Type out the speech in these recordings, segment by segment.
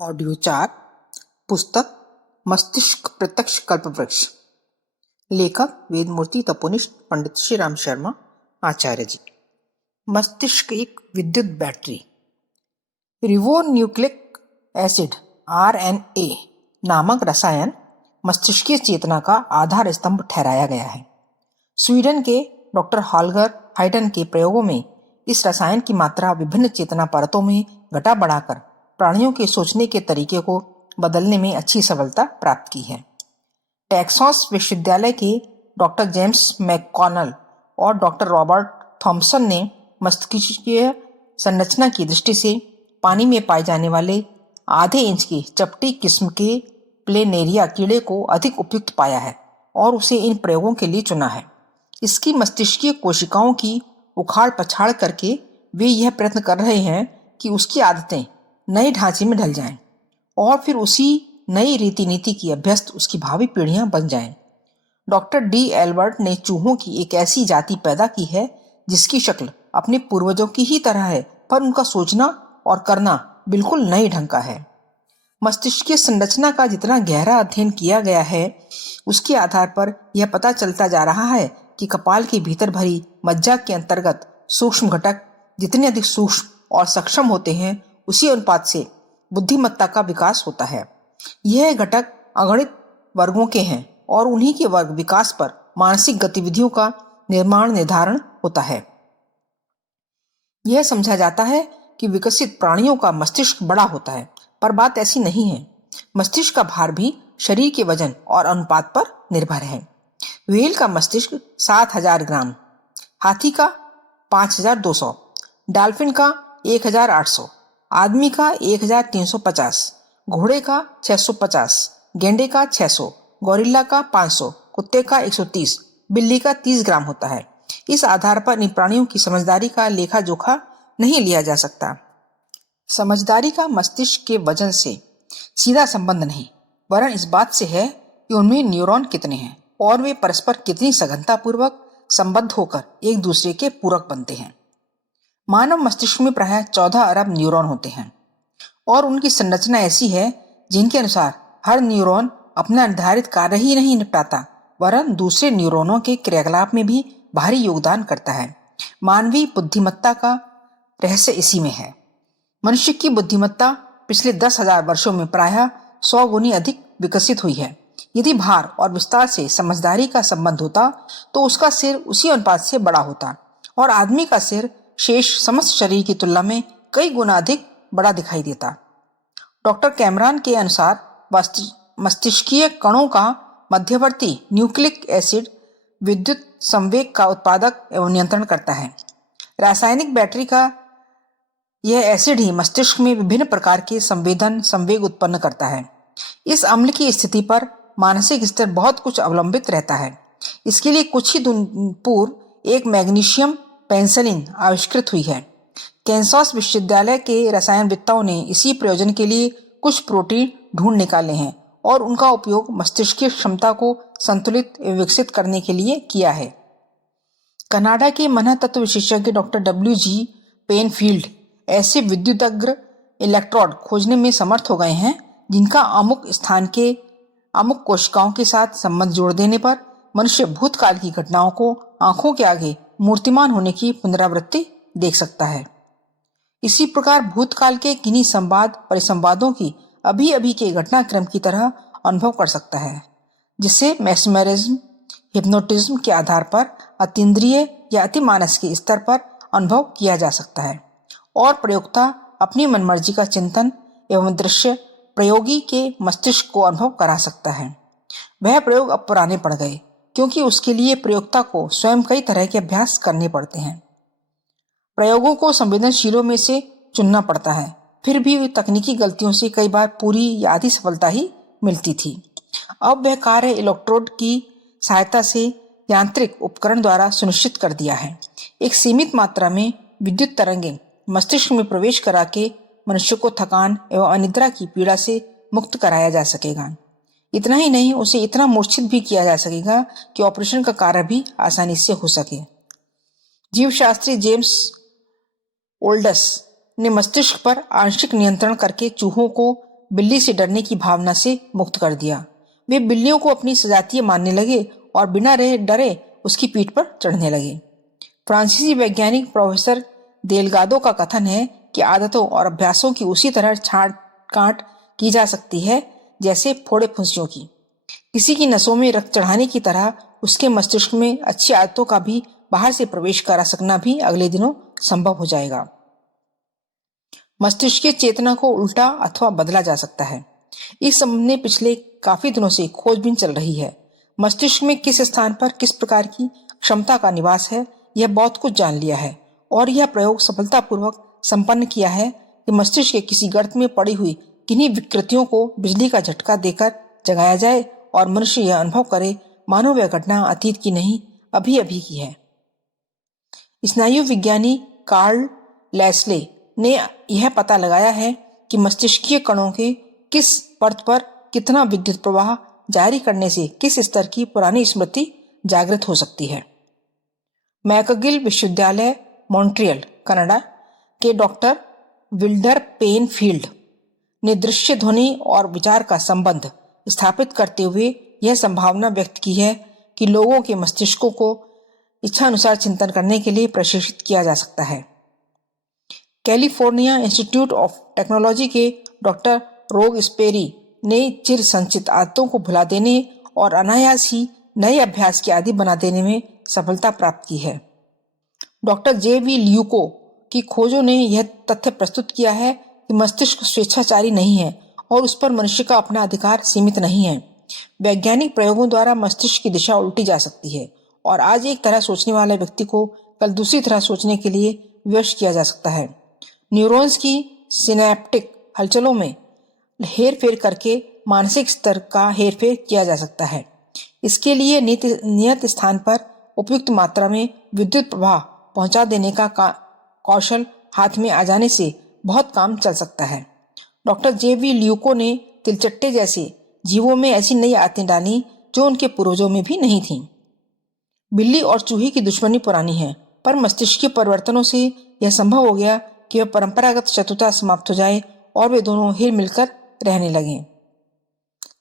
Audio 4 पुस्तक मस्तिष्क प्रत्यक्ष कल्पवृक्ष। लेखक वेदमूर्ति तपोनिष्ठ पंडित श्री राम शर्मा आचार्य जी। मस्तिष्क एक विद्युत बैटरी। रिबोन्यूक्लिक एसिड RNA नामक रसायन मस्तिष्कीय चेतना का आधार स्तंभ ठहराया गया है। स्वीडन के डॉक्टर हॉलगर हाइडन के प्रयोगों में इस रसायन की मात्रा विभिन्न चेतना परतों में घटा बढ़ाकर प्राणियों के सोचने के तरीके को बदलने में अच्छी सफलता प्राप्त की है। टेक्सास विश्वविद्यालय के डॉक्टर जेम्स मैककॉनल और डॉक्टर रॉबर्ट थॉम्पसन ने मस्तिष्कीय संरचना की दृष्टि से पानी में पाए जाने वाले आधे इंच की चपटी किस्म के प्लेनेरिया कीड़े को अधिक उपयुक्त पाया है और उसे इन प्रयोगों के लिए चुना है। इसकी मस्तिष्कीय कोशिकाओं की उखाड़ पछाड़ करके वे यह प्रयत्न कर रहे हैं कि उसकी आदतें नए ढांचे में ढल जाएं और फिर उसी नई रीति नीति की अभ्यस्त उसकी भावी पीढ़ियां बन जाएं। डॉक्टर डी एल्बर्ट ने चूहों की एक ऐसी जाति पैदा की है जिसकी शक्ल अपने पूर्वजों की ही तरह है, पर उनका सोचना और करना बिल्कुल नए ढंग का है। मस्तिष्कीय संरचना का जितना गहरा अध्ययन किया गया है उसके आधार पर यह पता चलता जा रहा है कि कपाल के भीतर भरी मज्जा के अंतर्गत सूक्ष्म घटक जितने अधिक सूक्ष्म और सक्षम होते हैं उसी अनुपात से बुद्धिमत्ता का विकास होता है। यह घटक अगणित वर्गों के हैं और उन्हीं के वर्ग विकास पर मानसिक गतिविधियों का निर्धारण होता है। यह समझा जाता है कि विकसित प्राणियों का मस्तिष्क बड़ा होता है, पर बात ऐसी नहीं है। मस्तिष्क का भार भी शरीर के वजन और अनुपात पर निर्भर है। व्हेल का मस्तिष्क 7000 ग्राम, हाथी का 5200, डॉल्फिन का 1800, आदमी का 1350, घोड़े का 650, गेंडे का 600, गोरिल्ला का 500, कुत्ते का 130, बिल्ली का 30 ग्राम होता है। इस आधार पर इन प्राणियों की समझदारी का लेखा जोखा नहीं लिया जा सकता। समझदारी का मस्तिष्क के वजन से सीधा संबंध नहीं, वरन इस बात से है कि उनमें न्यूरॉन कितने हैं और वे परस्पर कितनी सघनता पूर्वक संबद्ध होकर एक दूसरे के पूरक बनते हैं। मानव मस्तिष्क में प्रायः 14 अरब न्यूरॉन होते हैं और उनकी संरचना ऐसी है जिनके अनुसार हर न्यूरॉन अपना निर्धारित कार्य ही नहीं निपटाता, वरन दूसरे न्यूरॉनों के क्रियाकलाप में भी भारी योगदान करता है। मानवीय बुद्धिमत्ता का रहस्य इसी में है। मनुष्य की बुद्धिमत्ता पिछले 10,000 वर्षों में प्रायः 100 गुनी अधिक विकसित हुई है। यदि भार और विस्तार से समझदारी का संबंध होता तो उसका सिर उसी अनुपात से बड़ा होता और आदमी का सिर शेष समस्त शरीर की तुलना में कई गुना अधिक बड़ा दिखाई देता। डॉक्टर कैमरॉन के अनुसार मस्तिष्कीय कणों का मध्यवर्ती न्यूक्लिक एसिड विद्युत संवेग का उत्पादक एवं नियंत्रण करता है। रासायनिक बैटरी का यह एसिड ही मस्तिष्क में विभिन्न प्रकार के संवेग उत्पन्न करता है। इस अम्ल की स्थिति पर मानसिक स्तर बहुत कुछ अवलंबित रहता है। इसके लिए कुछ ही दिन पूर्व एक मैग्नीशियम पेनिसिलिन आविष्कृत हुई है। कैंसास विश्वविद्यालय के रसायनविदों ने इसी प्रयोजन के लिए कुछ प्रोटीन ढूंढ निकाले हैं और उनका उपयोग मस्तिष्क की क्षमता को संतुलित एवं विकसित करने के लिए किया है। कनाडा के मनःतत्व विशेषज्ञ डॉक्टर WG पेनफील्ड ऐसे विद्युतग्र इलेक्ट्रोड खोजने में समर्थ हो गए हैं जिनका अमुक स्थान के अमुक कोशिकाओं के साथ संबंध जोड़ देने पर मनुष्य भूतकाल की घटनाओं को आंखों के आगे मूर्तिमान होने की पुनरावृत्ति देख सकता है। इसी प्रकार भूतकाल के किन्हीं संवाद परिसंवादों की अभी अभी के घटनाक्रम की तरह अनुभव कर सकता है, जिससे मैस्मरिज्म हिप्नोटिज्म के आधार पर अतीन्द्रिय या अतिमानस के स्तर पर अनुभव किया जा सकता है और प्रयोक्ता अपनी मनमर्जी का चिंतन एवं दृश्य प्रयोगी के मस्तिष्क को अनुभव करा सकता है। वह प्रयोग अब पुराने पड़ गए क्योंकि उसके लिए प्रयोक्ता को स्वयं कई तरह के अभ्यास करने पड़ते हैं। प्रयोगों को संवेदनशीलों में से चुनना पड़ता है, फिर भी तकनीकी गलतियों से कई बार पूरी या आधी सफलता ही मिलती थी। अब वह कार्य इलेक्ट्रोड की सहायता से यांत्रिक उपकरण द्वारा सुनिश्चित कर दिया है। एक सीमित मात्रा में विद्युत तरंगें मस्तिष्क में प्रवेश करा के मनुष्य को थकान एवं अनिद्रा की पीड़ा से मुक्त कराया जा सकेगा। इतना ही नहीं, उसे इतना मूर्छित भी किया जा सकेगा कि ऑपरेशन का कार्य भी आसानी से हो सके। जीवशास्त्री जेम्स ओल्डस ने मस्तिष्क पर आंशिक नियंत्रण करके चूहों को बिल्ली से डरने की भावना से मुक्त कर दिया। वे बिल्लियों को अपनी सजातीय मानने लगे और बिना डरे उसकी पीठ पर चढ़ने लगे। फ्रांसीसी वैज्ञानिक प्रोफेसर देलगादो का कथन है कि आदतों और अभ्यासों की उसी तरह छांट काट की जा सकती है जैसे फोड़े फुंसियों की। किसी की नसों में रक्त चढ़ाने की तरह उसके मस्तिष्क में अच्छी आदतों का भी बाहर से प्रवेश करा सकना भी अगले दिनों संभव हो जाएगा। मस्तिष्क की चेतना को उल्टा अथवा बदला जा सकता है। इस संबंध में पिछले काफी दिनों से खोजबीन चल रही है। मस्तिष्क में किस स्थान पर किस प्रकार की क्षमता का निवास है, यह बहुत कुछ जान लिया है और यह प्रयोग सफलतापूर्वक संपन्न किया है कि मस्तिष्क के किसी गर्त में पड़ी हुई किन्हीं विकृतियों को बिजली का झटका देकर जगाया जाए और मनुष्य यह अनुभव करे मानो वह घटना अतीत की नहीं, अभी अभी की है। स्नायु विज्ञानी कार्ल लेस्ले ने यह पता लगाया है कि मस्तिष्कीय कणों के किस परत पर कितना विद्युत प्रवाह जारी करने से किस स्तर की पुरानी स्मृति जागृत हो सकती है। मैकगिल विश्वविद्यालय मॉन्ट्रियल कनाडा के डॉक्टर विल्डर पेनफील्ड ने दृश्य, ध्वनि और विचार का संबंध स्थापित करते हुए यह संभावना व्यक्त की है कि लोगों के मस्तिष्कों को इच्छानुसार चिंतन करने के लिए प्रशिक्षित किया जा सकता है। कैलिफोर्निया इंस्टीट्यूट ऑफ टेक्नोलॉजी के डॉक्टर रोग स्पेरी ने चिर संचित आदतों को भुला देने और अनायास ही नए अभ्यास की आदि बना देने में सफलता प्राप्त की है। Doctor J.V.. ल्यूको की खोजों ने यह तथ्य प्रस्तुत किया है कि मस्तिष्क स्वेच्छाचारी नहीं है और उस पर मनुष्य का अपना अधिकार सीमित नहीं है। वैज्ञानिक प्रयोगों द्वारा मस्तिष्क की दिशा उल्टी जा सकती है और आज एक तरह सोचने वाले व्यक्ति को कल दूसरी तरह सोचने के लिए विवश किया जा सकता है। न्यूरॉन्स की सिनेप्टिक हलचलों में हेरफेर करके मानसिक स्तर का हेरफेर किया जा सकता है। इसके लिए नियत स्थान पर उपयुक्त मात्रा में विद्युत प्रवाह पहुंचा देने का कौशल हाथ में आ जाने से बहुत काम चल सकता है। Doctor J.V.. ल्यूको ने तिलचट्टे जैसे जीवों में ऐसी नई आदतें डाली जो उनके पूर्वजों में भी नहीं थीं। बिल्ली और चूहे की दुश्मनी पुरानी है, पर मस्तिष्कीय परिवर्तनों से यह संभव हो गया कि वह परंपरागत शत्रुता समाप्त हो जाए और वे दोनों हिल मिलकर रहने लगे।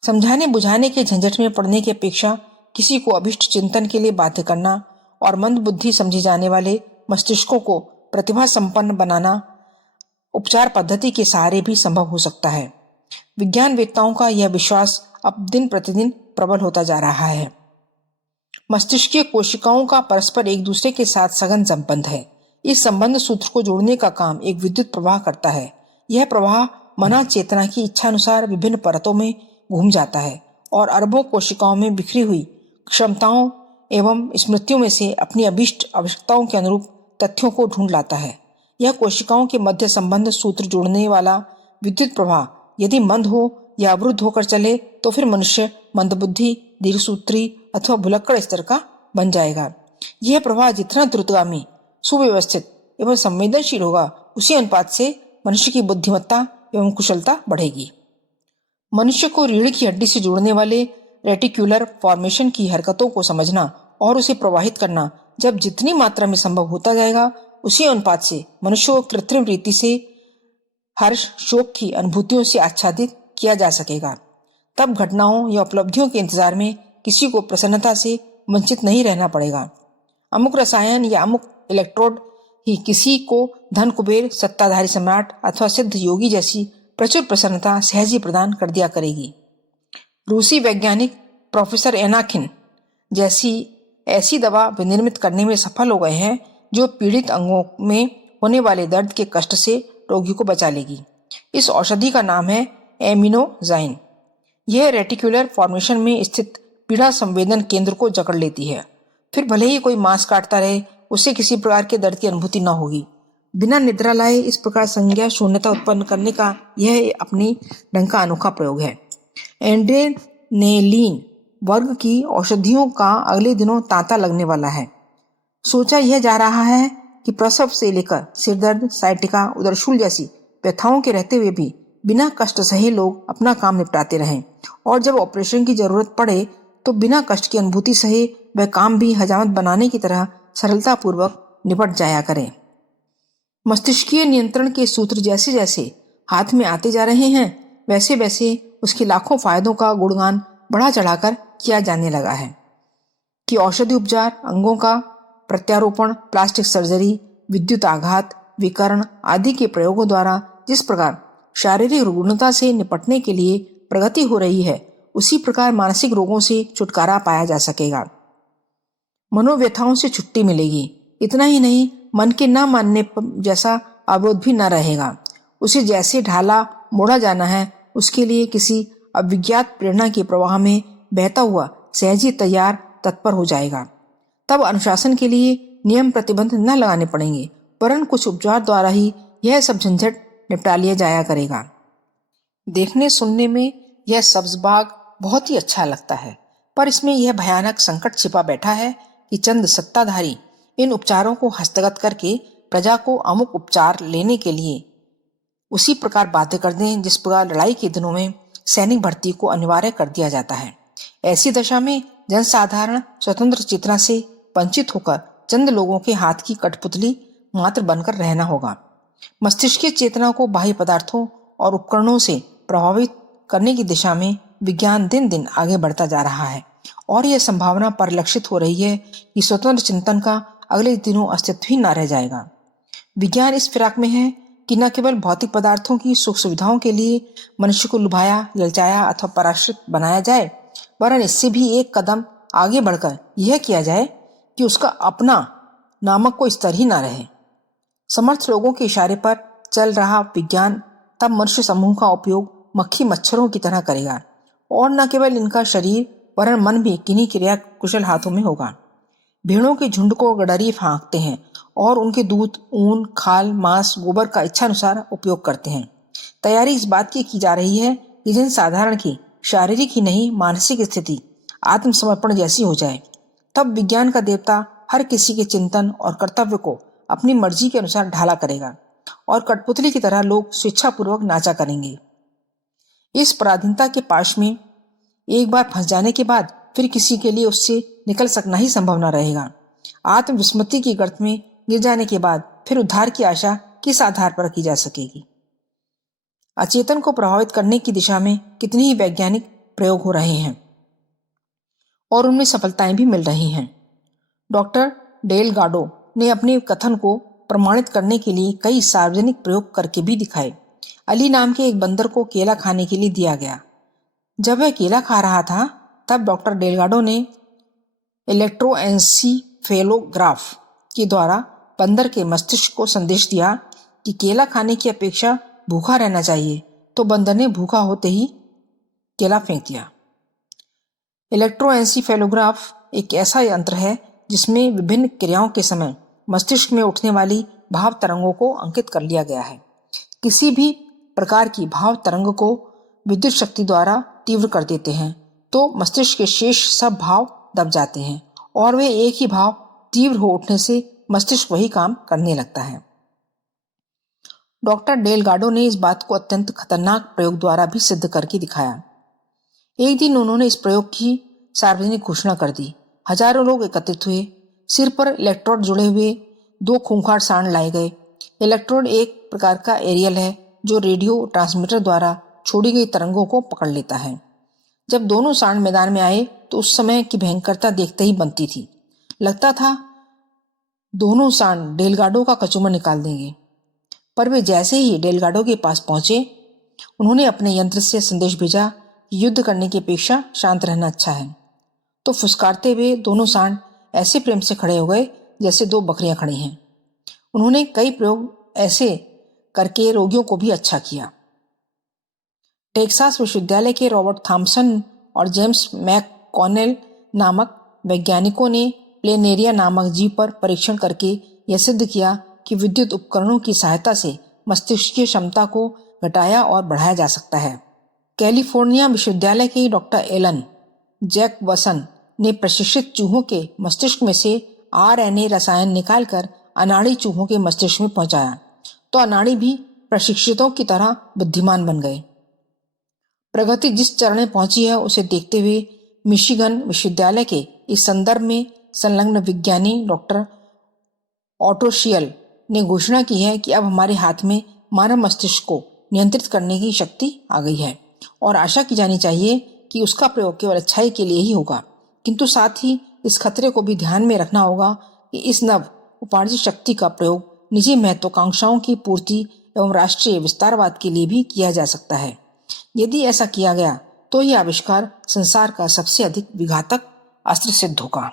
समझाने बुझाने के झंझट में पड़ने की अपेक्षा किसी को अभिष्ट चिंतन के लिए बाध्य करना और मंद बुद्धि समझे जाने वाले मस्तिष्कों को प्रतिभा संपन्न बनाना उपचार पद्धति के सहारे भी संभव हो सकता है। विज्ञानवेत्ताओं का यह विश्वास अब दिन प्रतिदिन प्रबल होता जा रहा है। मस्तिष्कीय कोशिकाओं का परस्पर एक दूसरे के साथ सघन संबंध है। इस संबंध सूत्र को जोड़ने का काम एक विद्युत प्रवाह करता है। यह प्रवाह मना चेतना की इच्छानुसार विभिन्न परतों में घूम जाता है और अरबों कोशिकाओं में बिखरी हुई क्षमताओं एवं स्मृतियों में से अपनी अभिष्ट आवश्यकताओं के अनुरूप तथ्यों को ढूंढ लाता है। यह कोशिकाओं के मध्य संबंध सूत्र जोड़ने वाला विद्युत प्रवाह यदि मंद हो या अवरुद्ध होकर चले तो फिर मनुष्य मंदबुद्धि, दीर्घसूत्री अथवा भुलक्कड़ स्तर का बन जाएगा। यह प्रवाह जितना द्रुतगामी, सुव्यवस्थित एवं संवेदनशील होगा, उसी अनुपात से मनुष्य की बुद्धिमत्ता एवं कुशलता बढ़ेगी। मनुष्य को रीढ़ की हड्डी से जोड़ने वाले रेटिक्युलर फॉर्मेशन की हरकतों को समझना और उसे प्रवाहित करना जब जितनी मात्रा में संभव होता जाएगा, उसी अनुपात से मनुष्य को कृत्रिम रीति से हर्ष, शोक की अनुभूतियों से आच्छादित किया जा सकेगा। तब घटनाओं या उपलब्धियों के इंतजार में किसी को प्रसन्नता से वंचित नहीं रहना पड़ेगा। अमुक रसायन या अमुक इलेक्ट्रोड ही किसी को धन कुबेर, सत्ताधारी सम्राट अथवा सिद्ध योगी जैसी प्रचुर प्रसन्नता सहज ही प्रदान कर दिया करेगी। रूसी वैज्ञानिक प्रोफेसर एनाखिन जैसी ऐसी दवा विनिर्मित करने में सफल हो गए हैं जो पीड़ित अंगों में होने वाले दर्द के कष्ट से रोगी को बचा लेगी। इस औषधि का नाम है एमिनोजाइन। यह रेटिकुलर फॉर्मेशन में स्थित पीड़ा संवेदन केंद्र को जकड़ लेती है। फिर भले ही कोई मांस काटता रहे, उससे किसी प्रकार के दर्द की अनुभूति न होगी। बिना निद्रा लाए इस प्रकार संज्ञा शून्यता उत्पन्न करने का यह अपनी ढंग का अनोखा प्रयोग है। एड्रेनेलिन वर्ग की औषधियों का अगले दिनों तांता लगने वाला है। सोचा यह जा रहा है कि प्रसव से लेकर सिरदर्द, साइटिका, उदरशूल जैसी व्यथाओं के रहते हुए भी बिना कष्ट सहे लोग अपना काम निपटाते रहें और जब ऑपरेशन की जरूरत पड़े तो बिना कष्ट की अनुभूति सहे वह काम भी हजामत बनाने की तरह सरलतापूर्वक निपट जाया करें। मस्तिष्कीय नियंत्रण के सूत्र जैसे जैसे हाथ में आते जा रहे हैं, वैसे वैसे उसके लाखों फायदों का गुणगान बढ़ा चढ़ाकर किया जाने लगा है कि औषधि उपचार, अंगों का प्रत्यारोपण, प्लास्टिक सर्जरी, विद्युत आघात, विकर्ण आदि के प्रयोगों द्वारा जिस प्रकार शारीरिक रुग्णता से निपटने के लिए प्रगति हो रही है, उसी प्रकार मानसिक रोगों से छुटकारा पाया जा सकेगा। मनोव्यथाओं से छुट्टी मिलेगी। इतना ही नहीं, मन के न मानने जैसा अवरोध भी न रहेगा। उसे जैसे ढाला मोड़ा जाना है, उसके लिए किसी अविज्ञात प्रेरणा के प्रवाह में बहता हुआ सहज ही तैयार तत्पर हो जाएगा। तब अनुशासन के लिए नियम प्रतिबंध न लगाने पड़ेंगे, वरन कुछ उपचार द्वारा ही यह सब झंझट निपटा लिया जाया करेगा। देखने सुनने में यह सब्ज बाग बहुत ही अच्छा लगता है, पर इसमें यह भयानक संकट छिपा बैठा है कि चंद सत्ताधारी इन उपचारों को हस्तगत करके प्रजा को अमुक उपचार लेने के लिए उसी प्रकार बाध्य कर दें जिस प्रकार लड़ाई के दिनों में सैनिक भर्ती को अनिवार्य कर दिया जाता है। ऐसी दशा में जनसाधारण स्वतंत्र चेतना से वंचित होकर चंद लोगों के हाथ की कठपुतली मात्र बनकर रहना होगा। मस्तिष्क की चेतना को बाह्य पदार्थों और उपकरणों से प्रभावित करने की दिशा में विज्ञान दिन दिन आगे बढ़ता जा रहा है और यह संभावना परिलक्षित हो रही है कि स्वतंत्र चिंतन का अगले दिनों अस्तित्व ही न रह जाएगा। विज्ञान इस फिराक में है कि न केवल भौतिक पदार्थों की सुख सुविधाओं के लिए मनुष्य को लुभाया, ललचाया अथवा पराश्रित बनाया जाए, वरन इससे भी एक कदम आगे बढ़कर यह किया जाए कि उसका अपना नामक कोई स्तर ही न रहे। समर्थ लोगों के इशारे पर चल रहा विज्ञान तब मनुष्य समूह का उपयोग मक्खी मच्छरों की तरह करेगा और न केवल इनका शरीर वरन मन भी किन्हीं क्रिया कुशल हाथों में होगा। भेड़ों के झुंड को गडरी फांकते हैं और उनके दूध, ऊन, खाल, मांस, गोबर का इच्छानुसार उपयोग करते हैं। तैयारी इस बात की जा रही है कि जिन साधारण की शारीरिक ही नहीं मानसिक स्थिति आत्मसमर्पण जैसी हो जाए, तब विज्ञान का देवता हर किसी के चिंतन और कर्तव्य को अपनी मर्जी के अनुसार ढाला करेगा और कठपुतली की तरह लोग स्वेच्छापूर्वक नाचा करेंगे। इस पराधीनता के पाश में एक बार फंस जाने के बाद फिर किसी के लिए उससे निकल सकना ही संभव न रहेगा। आत्मविस्मृति की गर्त में गिर जाने के बाद फिर उद्धार की आशा किस आधार पर की जा सकेगी। अचेतन को प्रभावित करने की दिशा में कितनी ही वैज्ञानिक प्रयोग हो रहे हैं और उनमें सफलताएं भी मिल रही हैं। डॉक्टर डेलगाडो ने अपने कथन को प्रमाणित करने के लिए कई सार्वजनिक प्रयोग करके भी दिखाए। अली नाम के एक बंदर को केला खाने के लिए दिया गया। जब वह केला खा रहा था, तब डॉक्टर डेलगाडो ने इलेक्ट्रोएन्सीफेलोग्राफ के द्वारा बंदर के मस्तिष्क को संदेश दिया कि केला खाने की अपेक्षा भूखा रहना चाहिए, तो बंदर ने भूखा होते ही केला फेंक दिया। इलेक्ट्रोएन्सीफेलोग्राफ एक ऐसा यंत्र है जिसमें विभिन्न क्रियाओं के समय मस्तिष्क में उठने वाली भाव तरंगों को अंकित कर लिया गया है। किसी भी प्रकार की भाव तरंग को विद्युत शक्ति द्वारा तीव्र कर देते हैं तो मस्तिष्क के शेष सब भाव दब जाते हैं और वे एक ही भाव तीव्र हो उठने से मस्तिष्क वही काम करने लगता है। डॉक्टर डेलगाडो ने इस बात को अत्यंत खतरनाक प्रयोग द्वारा भी सिद्ध करके दिखाया। एक दिन उन्होंने इस प्रयोग की सार्वजनिक घोषणा कर दी। हजारों लोग एकत्रित हुए। सिर पर इलेक्ट्रोड जुड़े हुए 2 खूंखार सांड लाए गए। इलेक्ट्रोड एक प्रकार का एरियल है जो रेडियो ट्रांसमीटर द्वारा छोड़ी गई तरंगों को पकड़ लेता है। जब दोनों सांड मैदान में आए तो उस समय की भयंकरता देखते ही बनती थी। लगता था दोनों सांड डेलगाडो का कचूमर निकाल देंगे, पर वे जैसे ही डेलगाडो के पास पहुंचे, उन्होंने अपने यंत्र से संदेश भेजा कि युद्ध करने की अपेक्षा शांत रहना अच्छा है। तो फुसकारते हुए दोनों सांड ऐसे प्रेम से खड़े हो गए जैसे 2 बकरियां खड़ी हैं। उन्होंने कई प्रयोग ऐसे करके रोगियों को भी अच्छा किया। टेक्सास विश्वविद्यालय के रॉबर्ट थॉम्सन और जेम्स मैककॉनेल नामक वैज्ञानिकों ने प्लेनेरिया नामक जीव पर परीक्षण करके यह सिद्ध किया कि विद्युत उपकरणों की सहायता से मस्तिष्क की क्षमता को घटाया और बढ़ाया जा सकता है। कैलिफोर्निया विश्वविद्यालय के डॉक्टर एलन जैकबसन ने प्रशिक्षित चूहों के मस्तिष्क में से आरएनए रसायन निकालकर अनाड़ी चूहों के मस्तिष्क में पहुंचाया, तो अनाड़ी भी प्रशिक्षितों की तरह बुद्धिमान बन गए। प्रगति जिस चरण में पहुंची है उसे देखते हुए मिशिगन विश्वविद्यालय के इस संदर्भ में संलग्न विज्ञानी डॉक्टर ऑटो शियल ने घोषणा की है कि अब हमारे हाथ में मानव मस्तिष्क को नियंत्रित करने की शक्ति आ गई है और आशा की जानी चाहिए कि उसका प्रयोग केवल अच्छाई के लिए ही होगा। किंतु साथ ही इस खतरे को भी ध्यान में रखना होगा कि इस नव उपार्जित शक्ति का प्रयोग निजी महत्वाकांक्षाओं की पूर्ति एवं राष्ट्रीय विस्तारवाद के लिए भी किया जा सकता है। यदि ऐसा किया गया तो यह आविष्कार संसार का सबसे अधिक विघातक अस्त्र सिद्ध होगा।